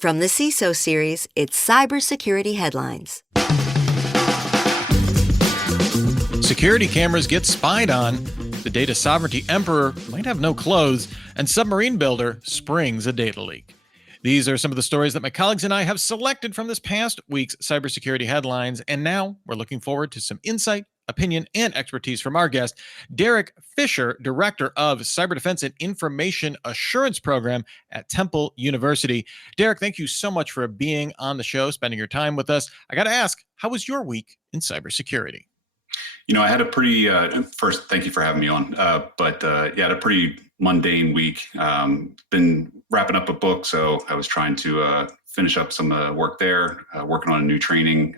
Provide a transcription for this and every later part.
From the CISO series, it's Cybersecurity Headlines. Security cameras get spied on. The data sovereignty emperor might have no clothes, and submarine builder springs a data leak. These are some of the stories that my colleagues and I have selected from this past week's cybersecurity headlines, and now we're looking forward to some insight, opinion, and expertise from our guest, Derek Fisher, Director of Cyber Defense and Information Assurance Program at Temple University. Derek, thank you so much for being on the show, spending your time with us. I got to ask, how was your week in cybersecurity? I had a pretty, first, thank you for having me on, I had a pretty mundane week. Been wrapping up a book, so I was trying to finish up some work there, working on a new training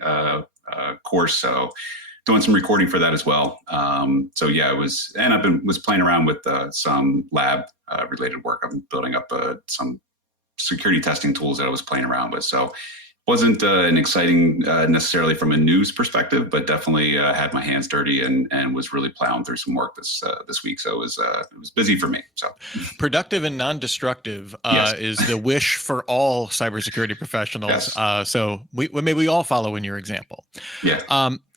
course, so doing some recording for that as well. It was, and was playing around with some lab related work. I've been building up some security testing tools that I was playing around with, so wasn't an exciting necessarily from a news perspective, but definitely had my hands dirty and was really plowing through some work this week. So it was busy for me. So productive and non-destructive yes. is the wish for all cybersecurity professionals. Yes. So maybe we all follow in your example. Yeah.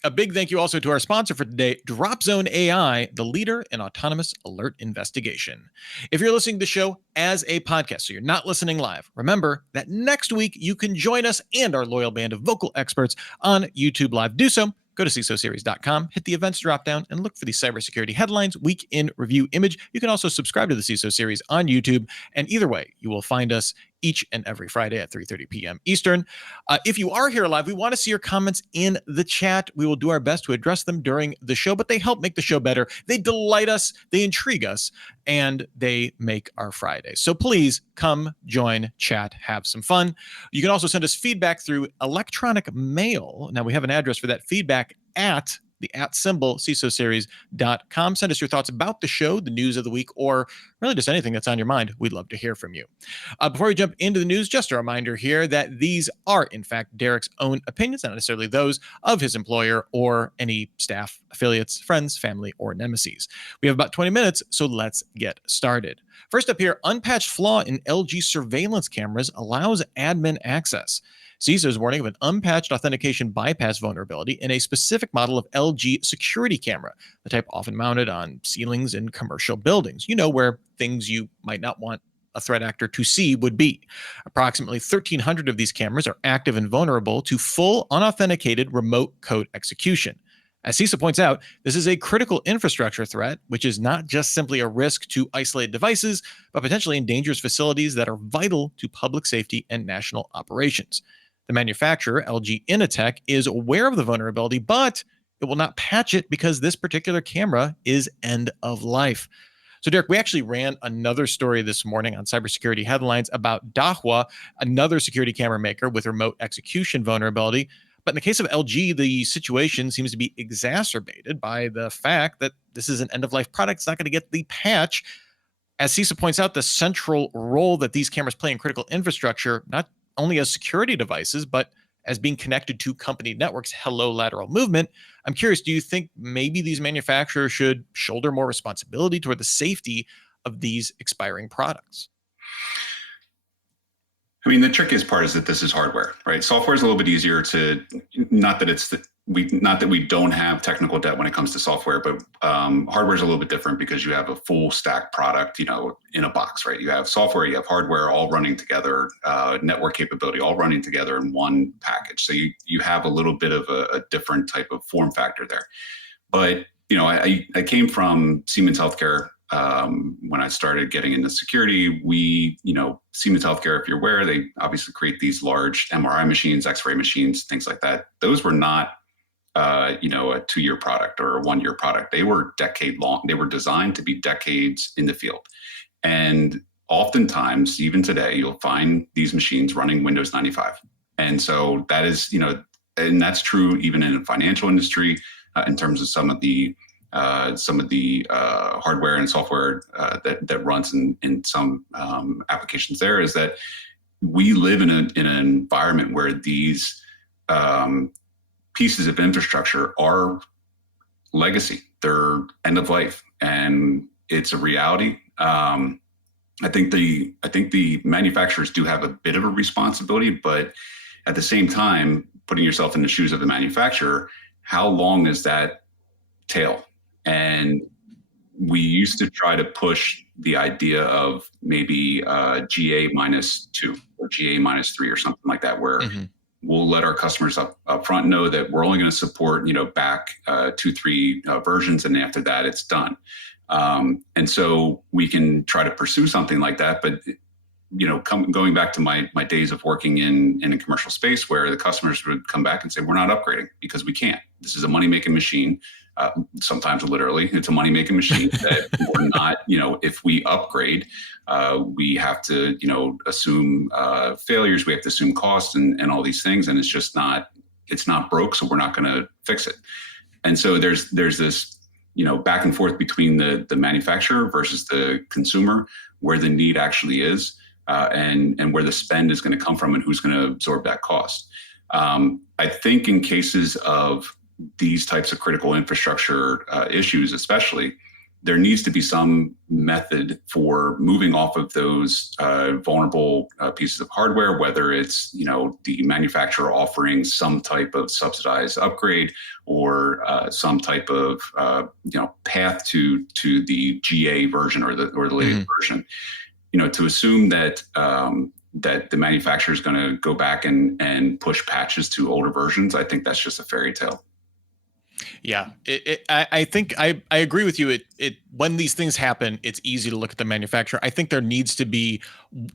A big thank you also to our sponsor for today, DropZone AI, the leader in autonomous alert investigation. If you're listening to the show as a podcast, so you're not listening live, remember that next week you can join us and our loyal band of vocal experts on YouTube Live. Do so. Go to CISOseries.com, hit the events dropdown, and look for the cybersecurity headlines week in review image. You can also subscribe to the CISO series on YouTube. And either way, you will find us each and every Friday at 3:30 p.m. Eastern. If you are here live, we want to see your comments in the chat. We will do our best to address them during the show, but they help make the show better. They delight us, they intrigue us, and they make our Friday. So please come, join, chat, have some fun. You can also send us feedback through electronic mail. Now we have an address for that, feedback at the @ CISOseries.com. Send us your thoughts about the show, the news of the week, or really just anything that's on your mind. We'd love to hear from you. Before we jump into the news, just a reminder here that these are, in fact, Derek's own opinions, not necessarily those of his employer or any staff, affiliates, friends, family, or nemesis. We have about 20 minutes, so let's get started. First up here, unpatched flaw in LG surveillance cameras allows admin access. CISO is warning of an unpatched authentication bypass vulnerability in a specific model of LG security camera, the type often mounted on ceilings in commercial buildings, where things you might not want a threat actor to see would be. Approximately 1,300 of these cameras are active and vulnerable to full unauthenticated remote code execution. As CISO points out, this is a critical infrastructure threat, which is not just simply a risk to isolated devices, but potentially endangers facilities that are vital to public safety and national operations. The manufacturer, LG Innotek, is aware of the vulnerability, but it will not patch it because this particular camera is end of life. So, Derek, we actually ran another story this morning on cybersecurity headlines about Dahua, another security camera maker with remote execution vulnerability. But in the case of LG, the situation seems to be exacerbated by the fact that this is an end-of-life product. It's not going to get the patch. As CISO points out, the central role that these cameras play in critical infrastructure, not only as security devices, but as being connected to company networks. Hello, lateral movement. I'm curious, do you think maybe these manufacturers should shoulder more responsibility toward the safety of these expiring products? I mean, the trickiest part is that this is hardware, right? Software is a little bit easier to, not that we don't have technical debt when it comes to software, but hardware is a little bit different because you have a full stack product, in a box, right? You have software, you have hardware all running together, network capability all running together in one package. So you have a little bit of a different type of form factor there. But, I came from Siemens Healthcare. When I started getting into security, Siemens Healthcare, if you're aware, they obviously create these large MRI machines, X-ray machines, things like that. Those were not, a 2-year product or a 1-year product. They were decade long. They were designed to be decades in the field. And oftentimes, even today, you'll find these machines running Windows 95. And so that is, and that's true even in the financial industry in terms of some of the hardware and software that runs in some applications. There is that we live in an environment where these pieces of infrastructure are legacy. They're end of life, and it's a reality. I think the manufacturers do have a bit of a responsibility, but at the same time, putting yourself in the shoes of the manufacturer, how long is that tail? And we used to try to push the idea of maybe GA -2 or GA -3 or something like that, where we'll let our customers up front know that we're only going to support, back 2, 3 versions, and after that, it's done. And so we can try to pursue something like that, but going back to my days of working in a commercial space, where the customers would come back and say, we're not upgrading because we can't. This is a money-making machine. Sometimes literally, it's a money-making machine that we're not, if we upgrade, we have to, assume failures, we have to assume costs and all these things. And it's not broke, so we're not going to fix it. And so there's this, back and forth between the manufacturer versus the consumer, where the need actually is. And where the spend is going to come from and who's going to absorb that cost. I think in cases of these types of critical infrastructure issues, especially, there needs to be some method for moving off of those vulnerable pieces of hardware, whether it's, the manufacturer offering some type of subsidized upgrade or some type of, path to the GA version or the latest version. To assume that that the manufacturer is going to go back and push patches to older versions, I think that's just a fairy tale. Yeah, I think I agree with you. When these things happen, it's easy to look at the manufacturer. I think there needs to be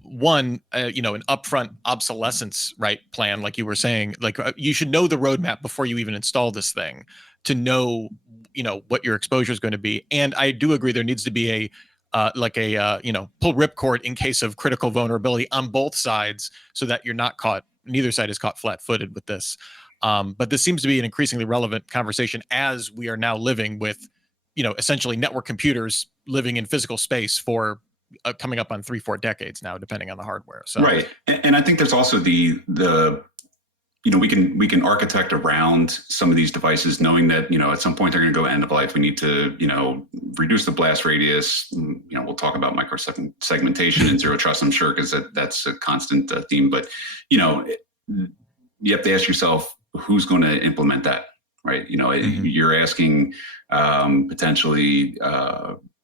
one, an upfront obsolescence plan, like you were saying. Like you should know the roadmap before you even install this thing to know, what your exposure is going to be. And I do agree there needs to be a pull ripcord in case of critical vulnerability on both sides, so that you're not caught. Neither side is caught flat-footed with this. But this seems to be an increasingly relevant conversation as we are now living with, essentially network computers living in physical space for coming up on 3-4 decades now, depending on the hardware. So right, and I think there's also the we can architect around some of these devices, knowing that at some point they're going to go end of life. We need to reduce the blast radius. We'll talk about micro-segmentation and zero trust, I'm sure, because that's a constant theme. But you have to ask yourself, who's going to implement that, right? You're asking potentially some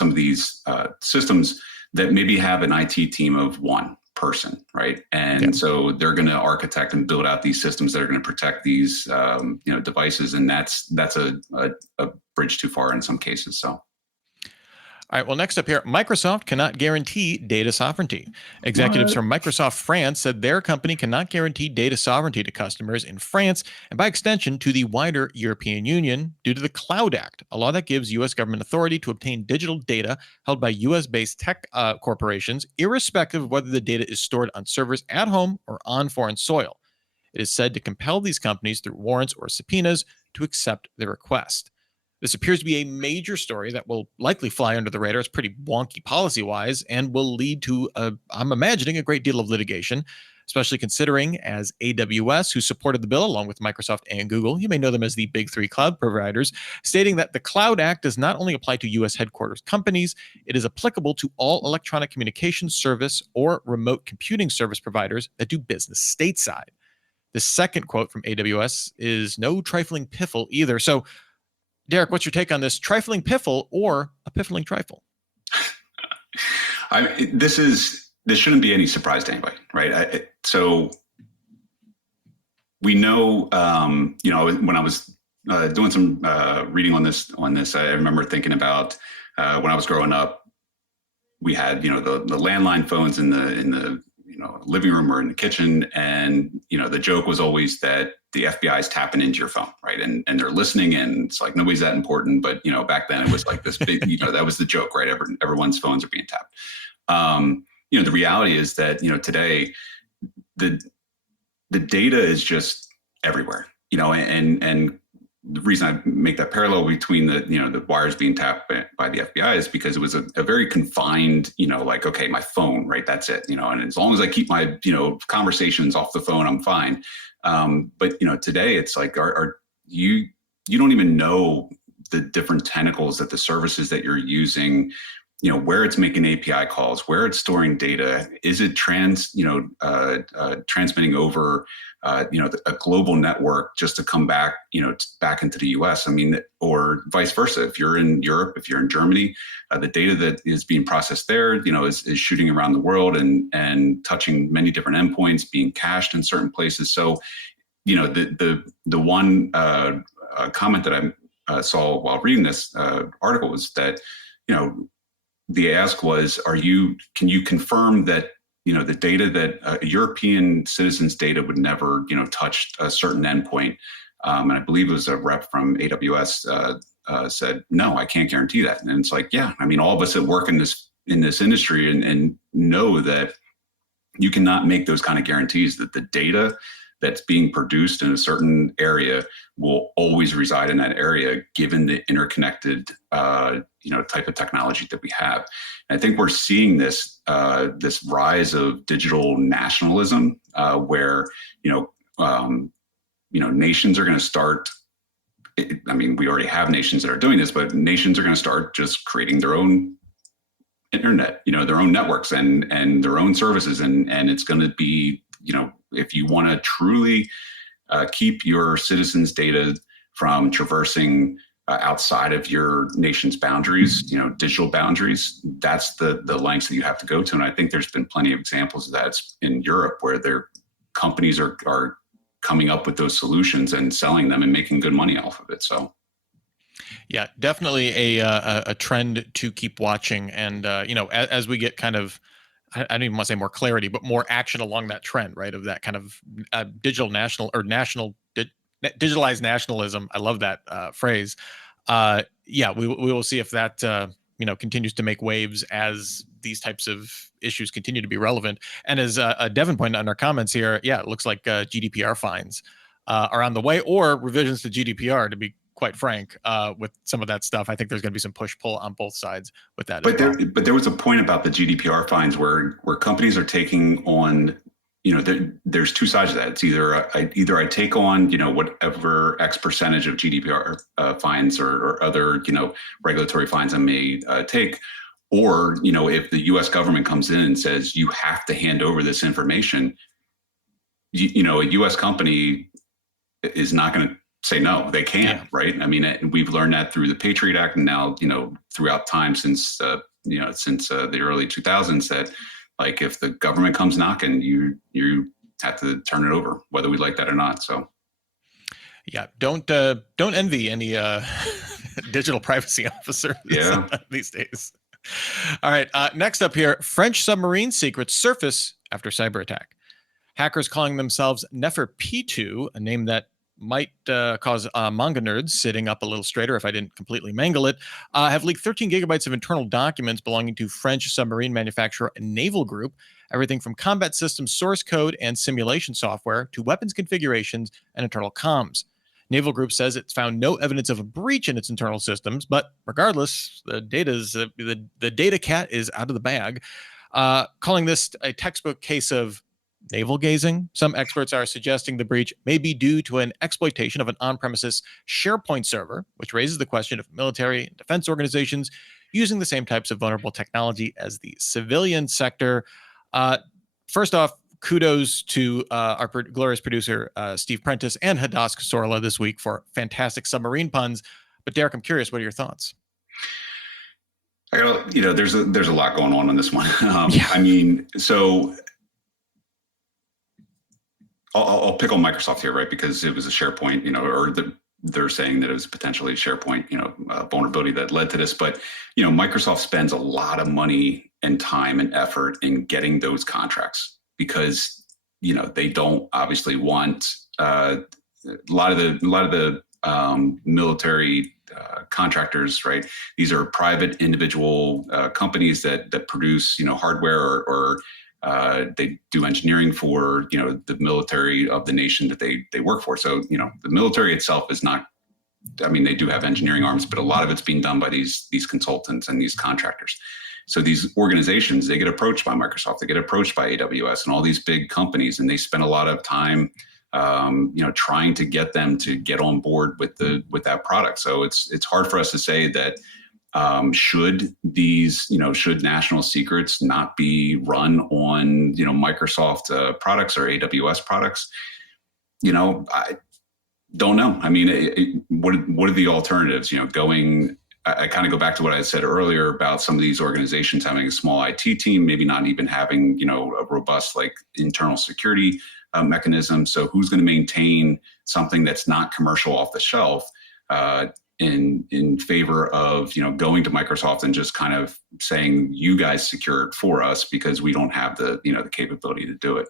of these systems that maybe have an IT team of one person, right? And so they're going to architect and build out these systems that are going to protect these devices, and that's a bridge too far in some cases. So all right, well, next up here, Microsoft cannot guarantee data sovereignty. Executives from Microsoft France said their company cannot guarantee data sovereignty to customers in France and by extension to the wider European Union due to the Cloud Act, a law that gives U.S. government authority to obtain digital data held by U.S.-based tech corporations, irrespective of whether the data is stored on servers at home or on foreign soil. It is said to compel these companies through warrants or subpoenas to accept the request. This appears to be a major story that will likely fly under the radar. It's pretty wonky policy-wise and will lead to, I'm imagining, a great deal of litigation, especially considering as AWS, who supported the bill along with Microsoft and Google, you may know them as the big three cloud providers, stating that the Cloud Act does not only apply to U.S. headquarters companies, it is applicable to all electronic communications service or remote computing service providers that do business stateside. The second quote from AWS is no trifling piffle either. So, Derek, what's your take on this? Trifling piffle or a piffling trifle? This shouldn't be any surprise to anybody, right? So we know, when I was doing some reading on this, I remember thinking about when I was growing up, we had the landline phones in the living room or in the kitchen, and the joke was always that the FBI is tapping into your phone, right? And they're listening, and it's like nobody's that important, but back then it was like this big, that was the joke, right? Everyone's phones are being tapped. The reality is that today the data is just everywhere, and the reason I make that parallel between the wires being tapped by the FBI is because it was a very confined, okay, my phone, right? That's it, and as long as I keep my, conversations off the phone, I'm fine. But today it's like, you don't even know the different tentacles that the services that you're using where it's making API calls, where it's storing data. Is it transmitting over, a global network just to come back, back into the US? I mean, or vice versa. If you're in Europe, if you're in Germany, the data that is being processed there, is shooting around the world and touching many different endpoints, being cached in certain places. So, the one comment that I saw while reading this article was that, the ask was, can you confirm that, the data that European citizens' data would never, touch a certain endpoint? And I believe it was a rep from AWS said, no, I can't guarantee that. And it's like, yeah, I mean, all of us that work in this industry and know that you cannot make those kind of guarantees that the data that's being produced in a certain area will always reside in that area, given the interconnected, type of technology that we have. And I think we're seeing this rise of digital nationalism, where nations are going to start. I mean, we already have nations that are doing this, but nations are going to start just creating their own internet, their own networks and their own services, and it's going to be, if you want to truly keep your citizens' data from traversing outside of your nation's boundaries, digital boundaries, that's the lengths that you have to go to. And I think there's been plenty of examples of that in Europe where their companies are coming up with those solutions and selling them and making good money off of it. So. Yeah, definitely a trend to keep watching. And, as we get kind of, I don't even want to say more clarity, but more action along that trend, right? Of that kind of digital national or digitalized nationalism. I love that phrase. We will see if that, continues to make waves as these types of issues continue to be relevant. And as Devin pointed out in our comments here, yeah, it looks like GDPR fines are on the way, or revisions to GDPR, to be quite frank, with some of that stuff. I think there's going to be some push-pull on both sides with that. But there was a point about the GDPR fines where companies are taking on, there's two sides of that. It's either I take on, whatever X percentage of GDPR fines or other, regulatory fines I may take, or, if the U.S. government comes in and says you have to hand over this information, a U.S. company is not going to say no. They can't, right? I mean, we've learned that through the Patriot Act, and now, throughout time since the early 2000s, that like if the government comes knocking, you have to turn it over, whether we like that or not. So. Yeah, don't envy any digital privacy officers these days. All right, next up here, French submarine secrets surface after cyber attack. Hackers calling themselves Neferpitou, a name that might cause manga nerds sitting up a little straighter if I didn't completely mangle it, have leaked 13 gigabytes of internal documents belonging to French submarine manufacturer Naval Group, everything from combat systems source code and simulation software to weapons configurations and internal comms. Naval Group says it's found no evidence of a breach in its internal systems, but regardless, the data cat is out of the bag, calling this a textbook case of navel gazing. Some experts are suggesting the breach may be due to an exploitation of an on-premises SharePoint server, which raises the question of military and defense organizations using the same types of vulnerable technology as the civilian sector. First off, kudos to our glorious producer, Steve Prentice, and Hadass Sorla this week for fantastic submarine puns. But Derek, I'm curious, what are your thoughts? There's a lot going on this one. I mean, so I'll pick on Microsoft here, right? Because it was a SharePoint, they're saying that it was potentially a SharePoint, vulnerability that led to this. But, Microsoft spends a lot of money and time and effort in getting those contracts because, they don't obviously want a lot of the military contractors, right? These are private individual companies that produce, hardware or they do engineering for, the military of the nation that they work for. So, the military itself is not, I mean, they do have engineering arms, but a lot of it's being done by these consultants and these contractors. So these organizations, they get approached by Microsoft, they get approached by AWS and all these big companies, and they spend a lot of time, trying to get them to get on board with that product. So it's hard for us to say that, Should should national secrets not be run on, Microsoft products or AWS products? I don't know. I mean, what are the alternatives? I kind of go back to what I said earlier about some of these organizations having a small IT team, maybe not even having, a robust internal security mechanism. So who's going to maintain something that's not commercial off the shelf in favor of, going to Microsoft and just kind of saying, you guys secure it for us because we don't have the capability to do it.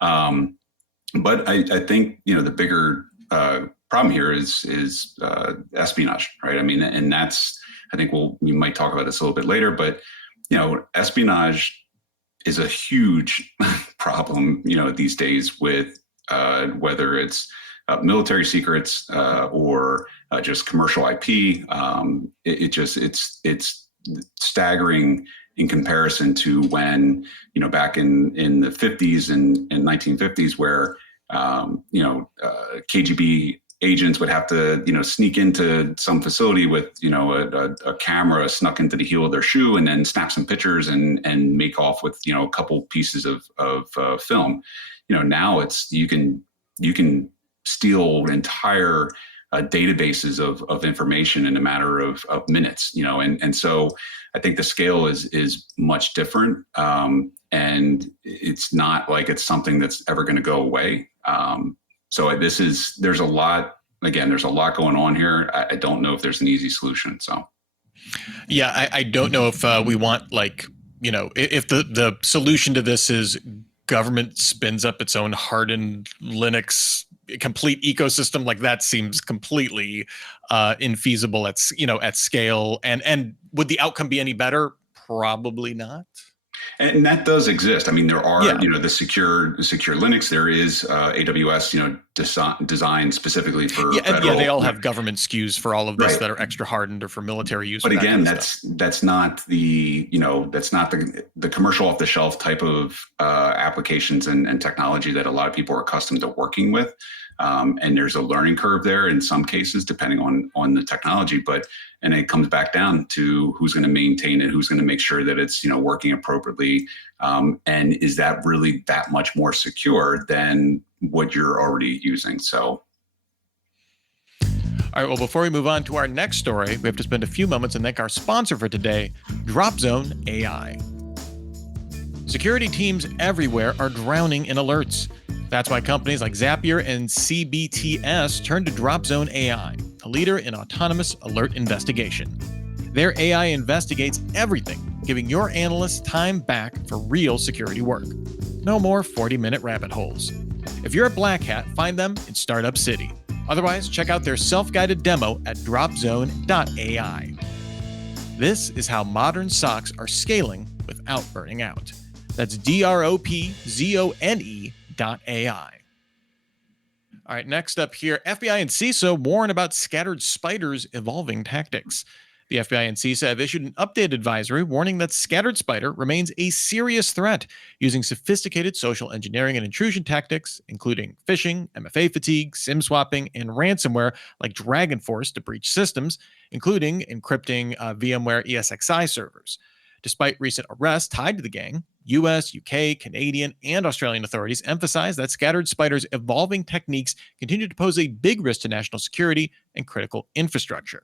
But I think, the bigger problem here is espionage, right? I mean, and that's, I think we might talk about this a little bit later, but, espionage is a huge problem, these days with whether it's military secrets or just commercial IP. It's staggering in comparison to when, back in the 50s and 1950s, where KGB agents would have to, sneak into some facility with, a camera snuck into the heel of their shoe and then snap some pictures and make off with, a couple pieces of film. Now you can steal entire databases of information in a matter of minutes, and so I think the scale is much different. And it's not like it's something that's ever going to go away. So there's a lot going on here. I don't know if there's an easy solution. So, yeah, I don't know if we want if the solution to this is government spins up its own hardened Linux complete ecosystem. Like that seems completely infeasible at scale. And would the outcome be any better? Probably not. And that does exist. I mean, there are, the secure Linux. There is AWS, designed specifically for federal. They all have government SKUs for all of this, right, that are extra hardened or for military use. But again, that's not the commercial off the shelf type of applications and technology that a lot of people are accustomed to working with. And there's a learning curve there in some cases, depending on the technology. And it comes back down to who's going to maintain it, who's going to make sure that it's working appropriately, and is that really that much more secure than what you're already using? So. All right, well, before we move on to our next story, we have to spend a few moments and thank our sponsor for today, DropZone AI. Security teams everywhere are drowning in alerts. That's why companies like Zapier and CBTS turned to DropZone AI, a leader in autonomous alert investigation. Their AI investigates everything, giving your analysts time back for real security work. No more 40-minute rabbit holes. If you're a black hat, find them in Startup City. Otherwise, check out their self-guided demo at dropzone.ai. This is how modern SOCs are scaling without burning out. That's DROPZONE.ai. All right, next up here, FBI and CISO warn about scattered spiders' evolving tactics. The FBI and CISA have issued an updated advisory warning that scattered spider remains a serious threat, using sophisticated social engineering and intrusion tactics, including phishing, MFA fatigue, SIM swapping, and ransomware like Dragon Force to breach systems, including encrypting VMware ESXi servers. Despite recent arrests tied to the gang, US, UK, Canadian, and Australian authorities emphasize that scattered spider's evolving techniques continue to pose a big risk to national security and critical infrastructure.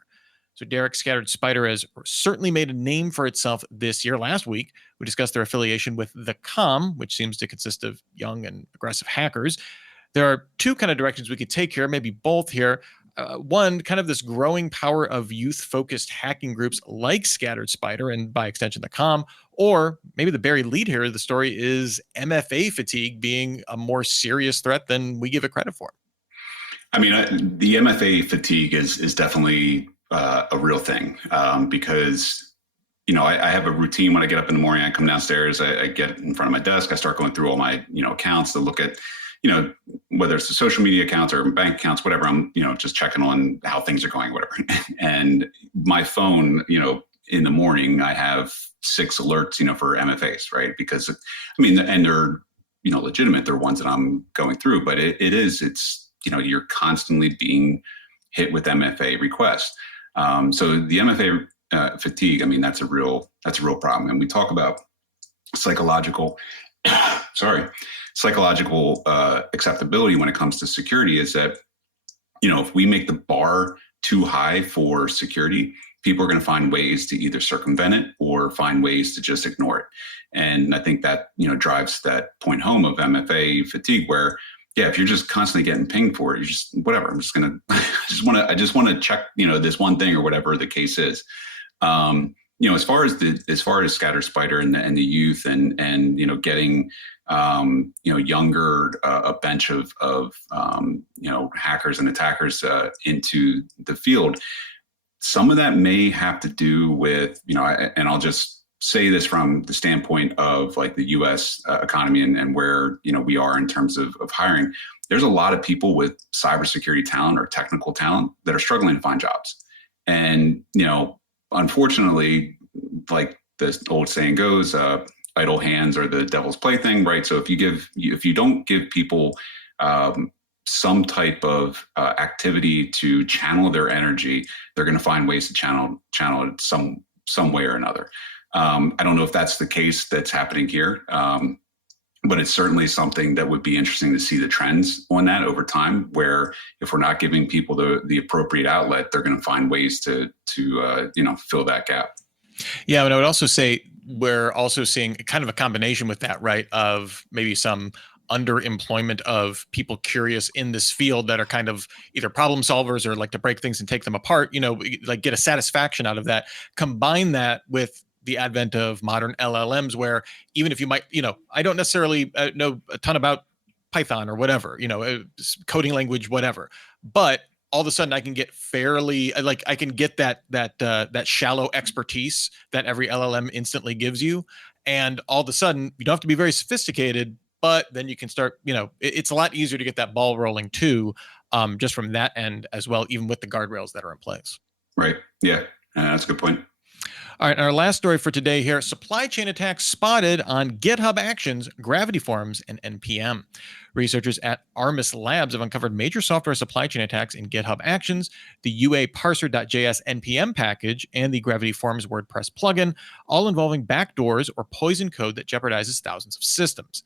So Derek, scattered spider has certainly made a name for itself this year. Last week, we discussed their affiliation with the Com, which seems to consist of young and aggressive hackers. There are two kind of directions we could take here, maybe both here. One, kind of this growing power of youth-focused hacking groups like Scattered Spider and by extension the Com, or maybe the buried lead here of the story is MFA fatigue being a more serious threat than we give it credit for. I mean, the MFA fatigue is definitely a real thing because, I have a routine when I get up in the morning. I come downstairs, I get in front of my desk, I start going through all my, accounts to look at, whether it's the social media accounts or bank accounts, whatever, I'm, just checking on how things are going, whatever. And my phone, in the morning, I have 6 alerts, for MFAs, right? Because, and they're, legitimate. They're ones that I'm going through, but it's, you're constantly being hit with MFA requests. So the MFA fatigue, I mean, that's a real problem. And we talk about psychological, psychological acceptability when it comes to security is that, if we make the bar too high for security, people are going to find ways to either circumvent it or find ways to just ignore it. And I think that, drives that point home of MFA fatigue where, yeah, if you're just constantly getting pinged for it, you're just, whatever, I'm just going to, I just want to check, this one thing or whatever the case is. As far as Scatter Spider and the youth and getting younger, a bench of hackers and attackers into the field, some of that may have to do with, and I'll just say this from the standpoint of like the U.S. Economy and where we are in terms of hiring. There's a lot of people with cybersecurity talent or technical talent that are struggling to find jobs, and unfortunately, like the old saying goes, idle hands are the devil's plaything, right? So if you don't give people some type of activity to channel their energy, they're going to find ways to channel it some way or another. I don't know if that's the case that's happening here, but it's certainly something that would be interesting to see the trends on that over time, where if we're not giving people the appropriate outlet, they're going to find ways to fill that gap. Yeah, and I would also say we're also seeing kind of a combination with that, right, of maybe some underemployment of people curious in this field that are kind of either problem solvers or like to break things and take them apart, like get a satisfaction out of that. Combine that with the advent of modern LLMs, where even if you might, I don't necessarily know a ton about Python or whatever, coding language, whatever, but all of a sudden I can get I can get that shallow expertise that every LLM instantly gives you. And all of a sudden you don't have to be very sophisticated, but then you can start, it's a lot easier to get that ball rolling too, just from that end as well, even with the guardrails that are in place. Right. Yeah. That's a good point. All right, our last story for today here, supply chain attacks spotted on GitHub Actions, Gravity Forms, and NPM. Researchers at Armis Labs have uncovered major software supply chain attacks in GitHub Actions, the UA parser.js NPM package, and the Gravity Forms WordPress plugin, all involving backdoors or poison code that jeopardizes thousands of systems.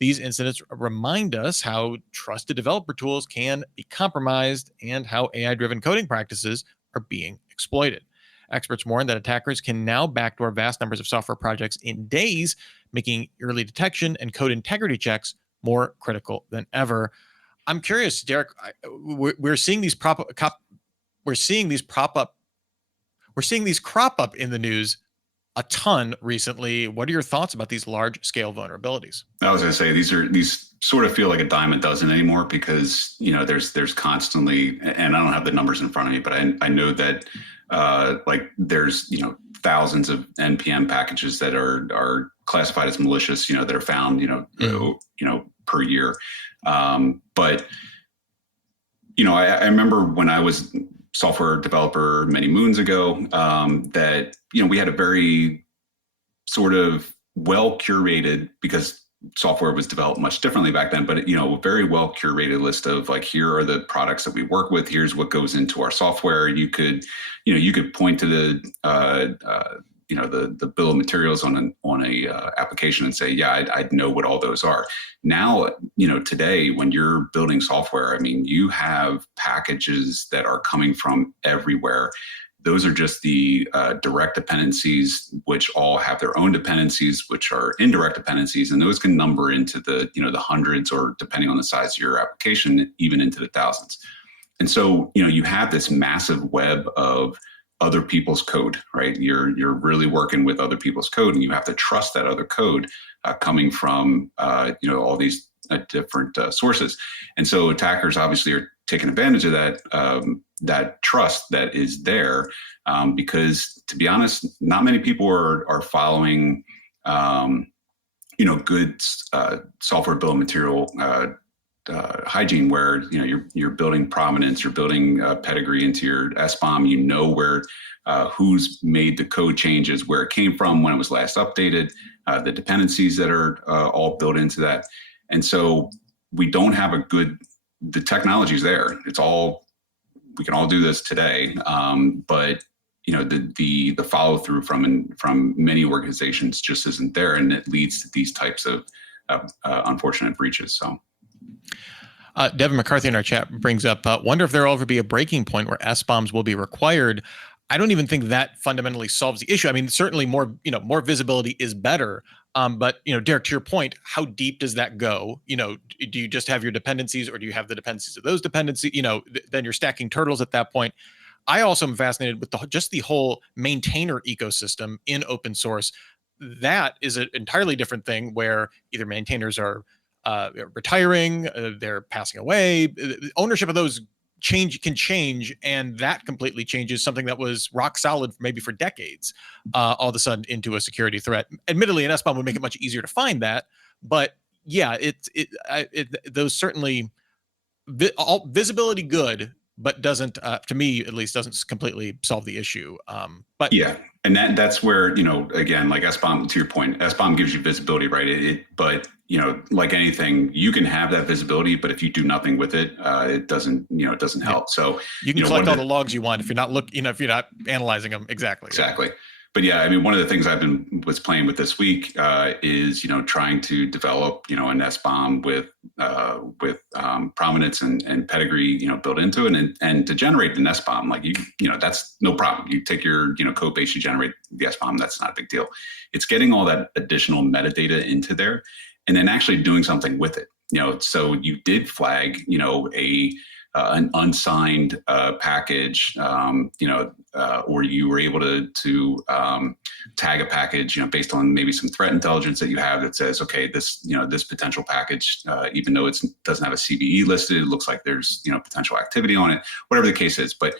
These incidents remind us how trusted developer tools can be compromised and how AI-driven coding practices are being exploited. Experts warn that attackers can now backdoor vast numbers of software projects in days, making early detection and code integrity checks more critical than ever. I'm curious, Derek. We're seeing these crop up in the news a ton recently. What are your thoughts about these large-scale vulnerabilities? I was going to say these sort of feel like a dime a dozen anymore because there's constantly, and I don't have the numbers in front of me, but I know that there's thousands of NPM packages that are classified as malicious, that are found per year. But I remember when I was software developer many moons ago, that we had a very sort of well curated, because software was developed much differently back then, but a very well curated list of like, here are the products that we work with, here's what goes into our software. You could point to the bill of materials on a application and say, yeah, I'd know what all those are. Now, today when you're building software, I mean, you have packages that are coming from everywhere. Those are just the direct dependencies, which all have their own dependencies, which are indirect dependencies, and those can number into the the hundreds, or depending on the size of your application, even into the thousands. And so you have this massive web of other people's code, right? You're really working with other people's code, and you have to trust that other code coming from all these different sources. And so attackers obviously are taking advantage of that trust that is there, because to be honest, not many people are following good software bill of material hygiene, where you're building provenance, you're building pedigree into your SBOM. Where who's made the code changes, where it came from, when it was last updated, the dependencies that are all built into that. And so we don't have the technology's there. We can all do this today, but the follow through from many organizations just isn't there, and it leads to these types of unfortunate breaches. So. Devin McCarthy in our chat brings up, wonder if there'll ever be a breaking point where SBOMs will be required. I don't even think that fundamentally solves the issue. I mean, certainly more visibility is better. But, Derek, to your point, how deep does that go? Do you just have your dependencies, or do you have the dependencies of those dependencies? Then you're stacking turtles at that point. I also am fascinated with just the whole maintainer ecosystem in open source. That is an entirely different thing, where either maintainers are retiring, they're passing away. Ownership of those can change, and that completely changes something that was rock solid maybe for decades, all of a sudden into a security threat. Admittedly, an SBOM would make it much easier to find that, but yeah, those certainly all visibility good, but doesn't, to me at least, doesn't completely solve the issue. But yeah, and that's where, again, like SBOM, to your point, SBOM gives you visibility, right? But like anything, you can have that visibility, but if you do nothing with it, it doesn't help. So you can collect all the logs you want if you're not if you're not analyzing them. Exactly. Yeah. But yeah, I mean, one of the things was playing with this week is trying to develop an SBOM with provenance and pedigree built into it, and to generate an SBOM, like that's no problem. You take your code base, you generate the SBOM. That's not a big deal. It's getting all that additional metadata into there, and then actually doing something with it. So you did flag an unsigned package, or you were able to tag a package, based on maybe some threat intelligence that you have that says, okay, this potential package, even though it doesn't have a CVE listed, it looks like there's potential activity on it, whatever the case is. But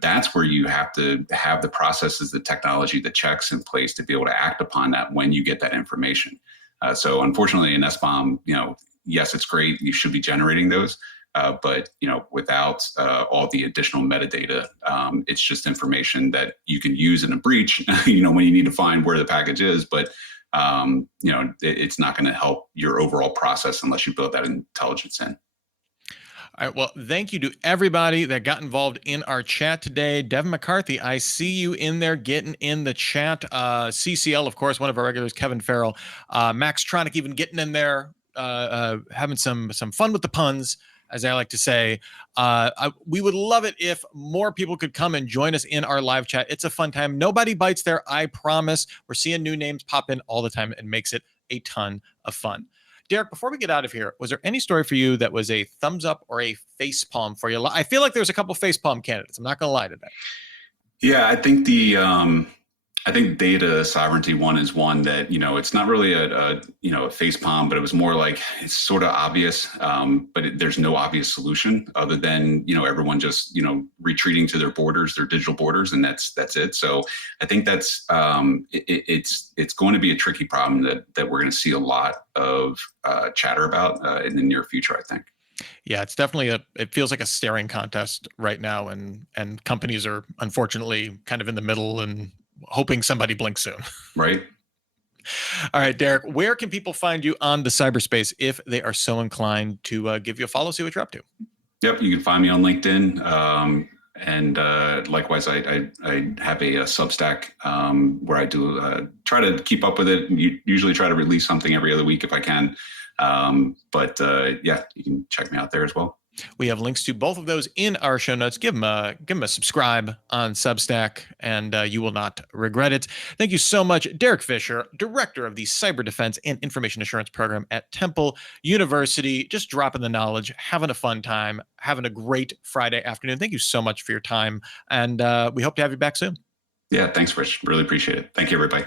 that's where you have to have the processes, the technology, the checks in place to be able to act upon that when you get that information. So unfortunately, in SBOM, yes, it's great. You should be generating those. But without all the additional metadata, it's just information that you can use in a breach. When you need to find where the package is, but it's not going to help your overall process unless you build that intelligence in. All right. Well, thank you to everybody that got involved in our chat today. Devin McCarthy, I see you in there getting in the chat. CCL, of course, one of our regulars, Kevin Farrell, Max Tronic, even getting in there, having some fun with the puns, as I like to say. We would love it if more people could come and join us in our live chat. It's a fun time. Nobody bites there, I promise. We're seeing new names pop in all the time, and makes it a ton of fun. Derek, before we get out of here, was there any story for you that was a thumbs up or a face palm for you? I feel like there's a couple face palm candidates. I'm not going to lie to that. Yeah, I think I think data sovereignty one is one that, it's not really a face palm, but it was more like it's sort of obvious, but there's no obvious solution other than, everyone just, retreating to their borders, their digital borders, and that's it. So I think that's it's going to be a tricky problem that we're going to see a lot of chatter about in the near future, I think. Yeah, it's definitely it feels like a staring contest right now, and companies are unfortunately kind of in the middle and hoping somebody blinks soon. Right. All right, Derek, where can people find you on the cyberspace if they are so inclined to give you a follow, see what you're up to? Yep, you can find me on LinkedIn. And likewise, I have a Substack where I do try to keep up with it. Usually try to release something every other week if I can. But yeah, you can check me out there as well. We have links to both of those in our show notes. Give them a subscribe on Substack, and you will not regret it. Thank you so much, Derek Fisher, Director of the Cyber Defense and Information Assurance Program at Temple University. Just dropping the knowledge, having a fun time, having a great Friday afternoon. Thank you so much for your time, and we hope to have you back soon. Yeah, thanks, Rich. Really appreciate it. Thank you, everybody.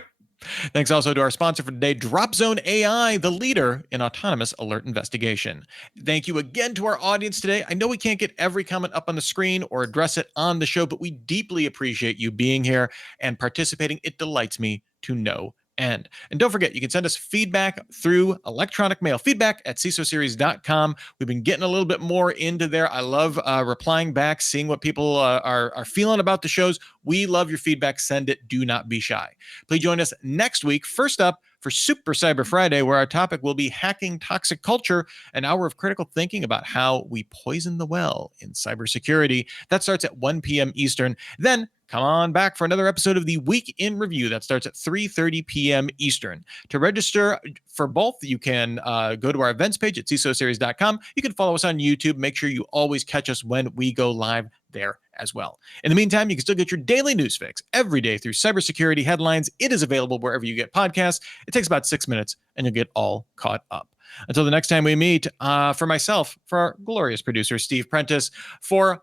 Thanks also to our sponsor for today, DropZone AI, the leader in autonomous alert investigation. Thank you again to our audience today. I know we can't get every comment up on the screen or address it on the show, but we deeply appreciate you being here and participating. It delights me to no end. And don't forget, you can send us feedback through electronic mail, feedback@CISOseries.com. We've been getting a little bit more into there. I love replying back, seeing what people are feeling about the shows. We love your feedback. Send it. Do not be shy. Please join us next week. First up, for Super Cyber Friday, where our topic will be hacking toxic culture, an hour of critical thinking about how we poison the well in cybersecurity. That starts at 1 p.m. Eastern. Then come on back for another episode of the Week in Review that starts at 3:30 p.m. Eastern. To register for both, you can go to our events page at CISOseries.com. You can follow us on YouTube. Make sure you always catch us when we go live there as well. In the meantime, you can still get your daily news fix every day through cybersecurity headlines. It is available wherever you get podcasts. It takes about 6 minutes, and you'll get all caught up. Until the next time we meet, for myself, for our glorious producer, Steve Prentice, for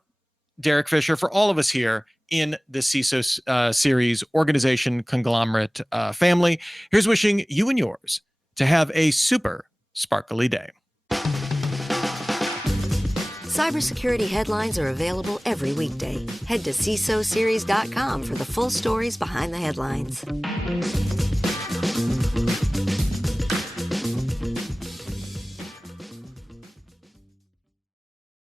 Derek Fisher, for all of us here in the CISO series organization conglomerate family, here's wishing you and yours to have a super sparkly day. Cybersecurity headlines are available every weekday. Head to CISOseries.com for the full stories behind the headlines.